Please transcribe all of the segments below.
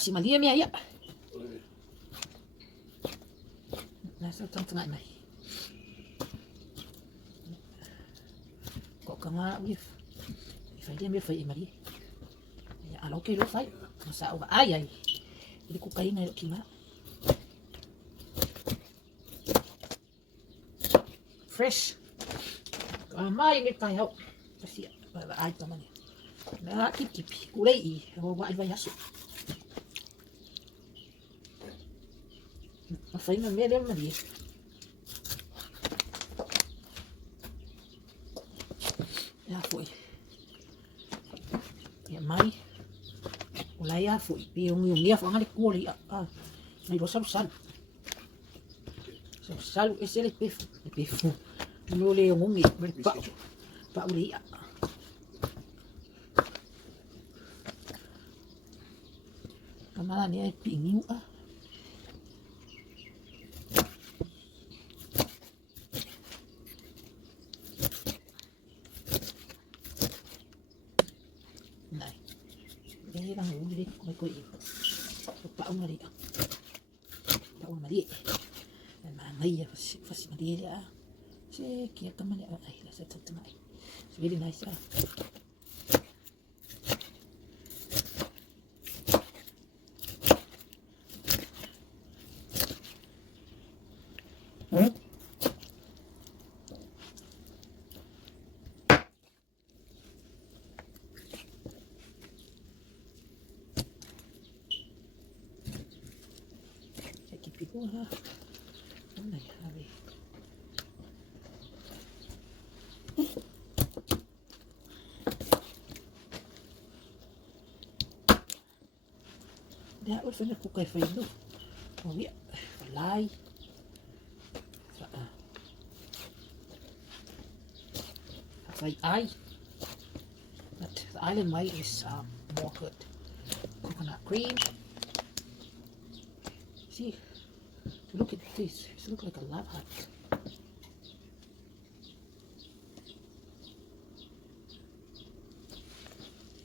Fasi malia mea ia. Nasa tanga mai. Kok kanga wif. Fai dia me fai malia. Ya alo ke lo fai. Masa o ai ai. Ili ku kai na ki ma. Fresh. Mai me kai hau. Fasi ai pa mani. Na kip kip. Ku lei o wa vai asu. Fai na me le malia. Ya foi. Ya mai. Ulai ya foi. Yung dia fo ngali kuali ah. Mai do sal. Sal ese le pef. Le pef. No le ngi pa. Pa uli ya. Kamala ni ai pingiu ah. Này. Đây đang ngủ đi, quay quay. Bão mà đi. Bão mà đi. Mà mày phải mà đi đã. Chứ kia tao mà lại này là sẽ thật này. It's really nice. People ha. Này đi. Đã út phải cục cải phình luôn. Có biết phải lai. Phải ai. But the island way is more good. Coconut cream. See. Look at this. It looks like a lava hut.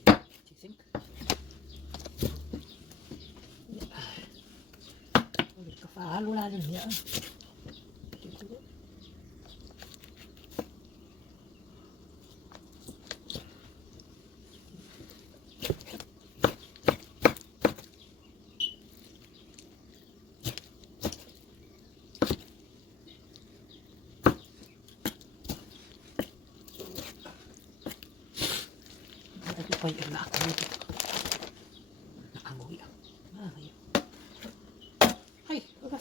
What do you think? Cái phá lula lên nữa. Quay trở lại cái này ăn ngồi ạ hay có cái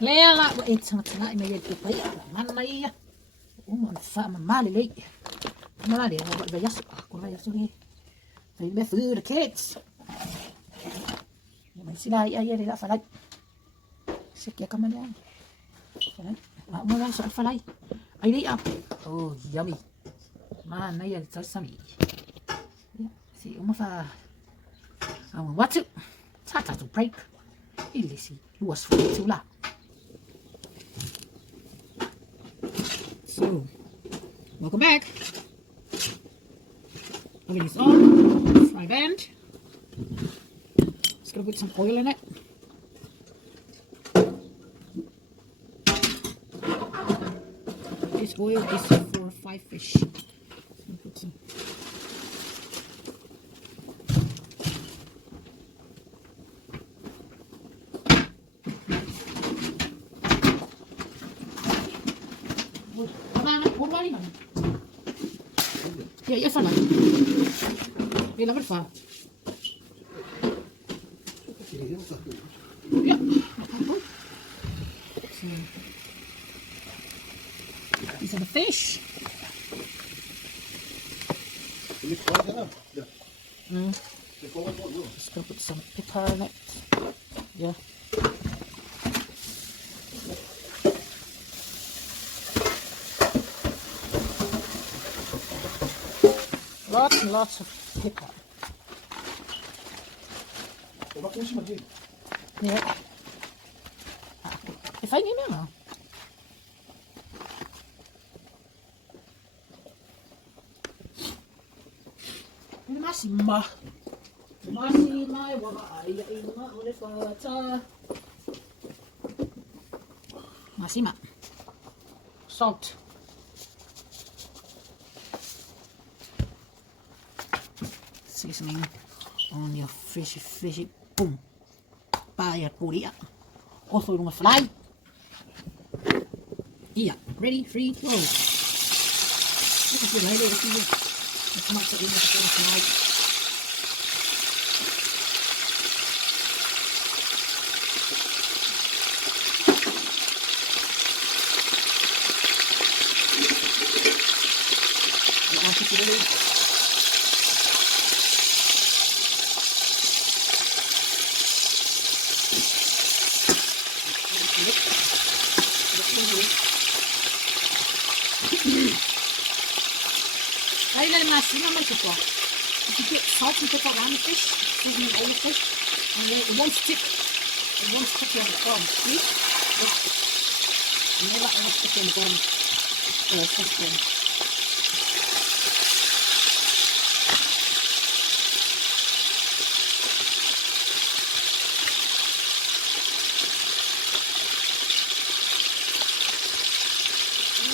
Lela ít sang lại mày được phải ăn mày mà pha mà mal đi mal đi mà bây giờ con bây giờ đi phải bé phứ the kids mày xin ai ai đi đã phải lại sẽ kia cầm lên mà mua ra sẽ phải lại ai đi à oh yummy mà này là sao sao mì si uma pha what's it tata to break ili si luas fu la. So, welcome back. Oven is on. Fry band. Just gonna put some oil in it. This oil is for 5 fish. Put some. Hvor var det? Ja, jeg falder. Eller hvad far? Ja. These are the fish. Just gonna put some pepper in it. Yeah. Lots and lots of pepper. Yeah. If I need now. Masima, Masima. Salt. Seasoning on your fishy, boom. Bayar puri. Also yung fly. Yeah, ready, free, go. This is good, right? This is good. It's not so easy to fly. Aí ele massinha muito só. If you get salt and pepper around the fish, seasoning all the fish, and it won't stick. It won't stick on the bottom. See? You never ever stick on the bottom of the fish bone.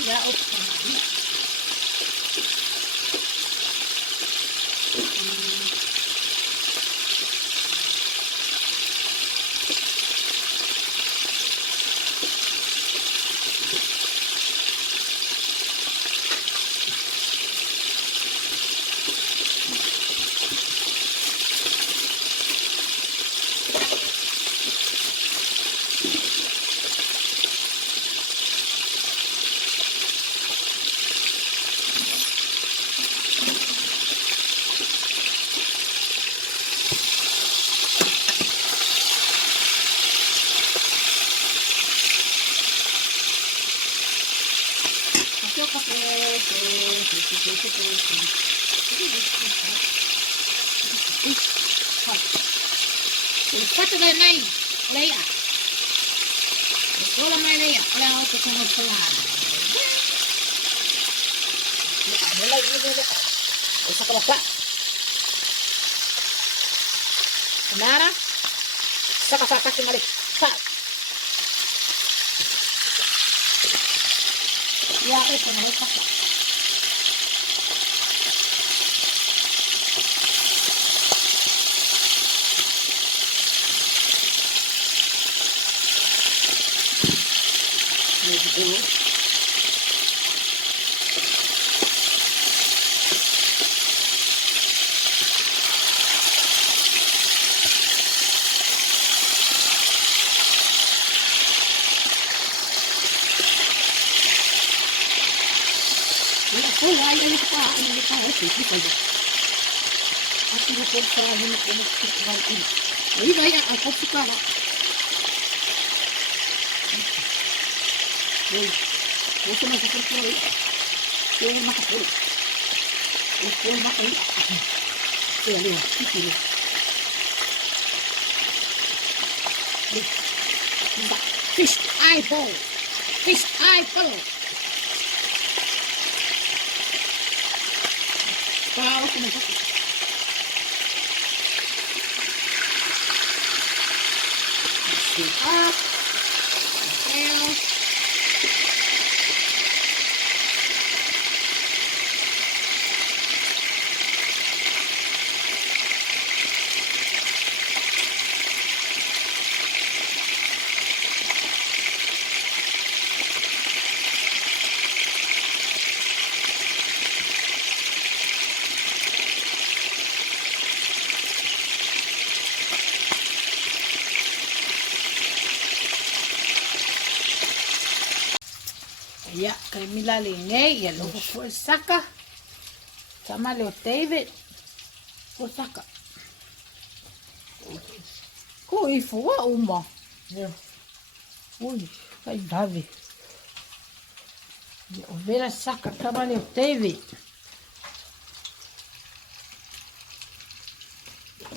Yeah, okay. Saturday night, Leia. Solo me Leia. Hola, otro como salada. Esa como acá. Nara. Saka saka tinggal. Saka. Ya, eso no lo pasa. Aí vai a ficar lá. Você não vai por aí. Eu vou matar ele. Eu vou matar ele. Ali, ó. Aqui. Fish eyeball. Fish eyeball. Fala como é que up, down. Kay milalinay, yalo ko for saka. Sama Leo David. For saka. Ko ifua uma. Yeah. Ui, kay dave. O vera saka kama Leo David.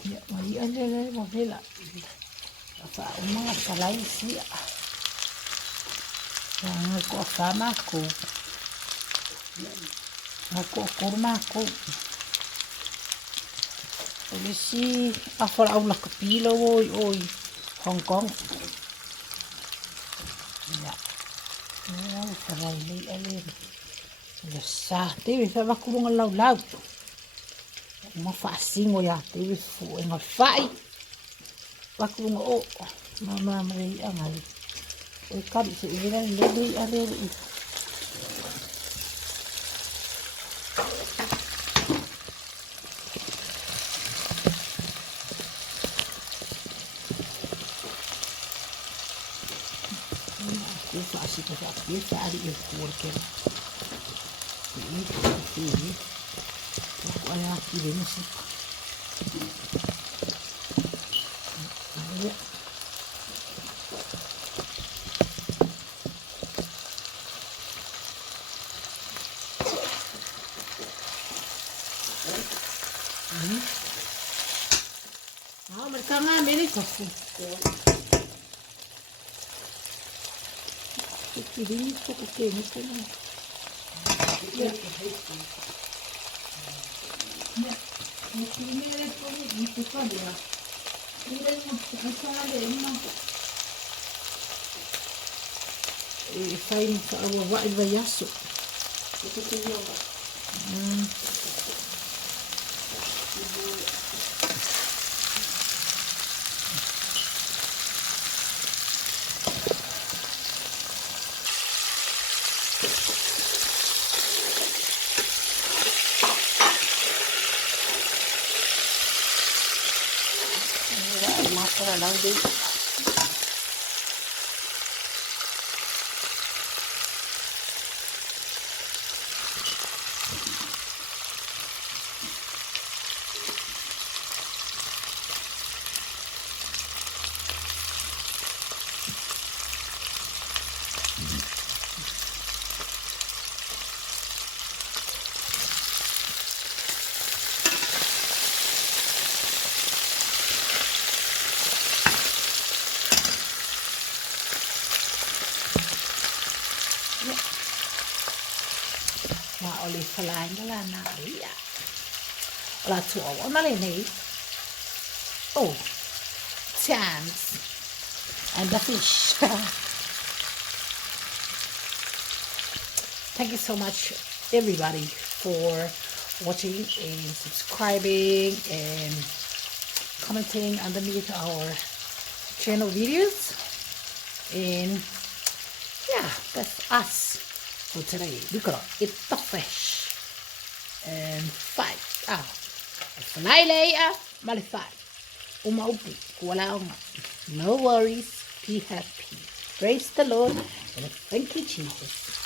Ya, mai ale mo vela. Fa uma salai sia. Yang ko sama ko. Ako kurma ko. Olisi afora aula kapilo oi Hong Kong. Ya. Ya, sarai ni ale. Ya sa, te fa va kulunga lau. Uma facinho ya, te fu en fai. Va kulunga o mama mai angai. Oi kari se ira le ale. Io faccio così, fare il forche. Sì. Guarda, qui viene secco. No, mereka ngambil itu. Ini cukup kini kan. Ya. Ya. Ini itu kan dia. Ini masalah dia memang. Fine sa awa iba yaso. Ito tuyo. Masara lang din. Oli falain la na ya. La tua ma le nei. Oh. Chance. And the fish. Thank you so much everybody for watching and subscribing and commenting underneath our channel videos. And yeah, that's us for today. Look at it, the fish and fight. Fly malify. Umaupu, wala uma. No worries, be happy. Praise the Lord and thank you, Jesus.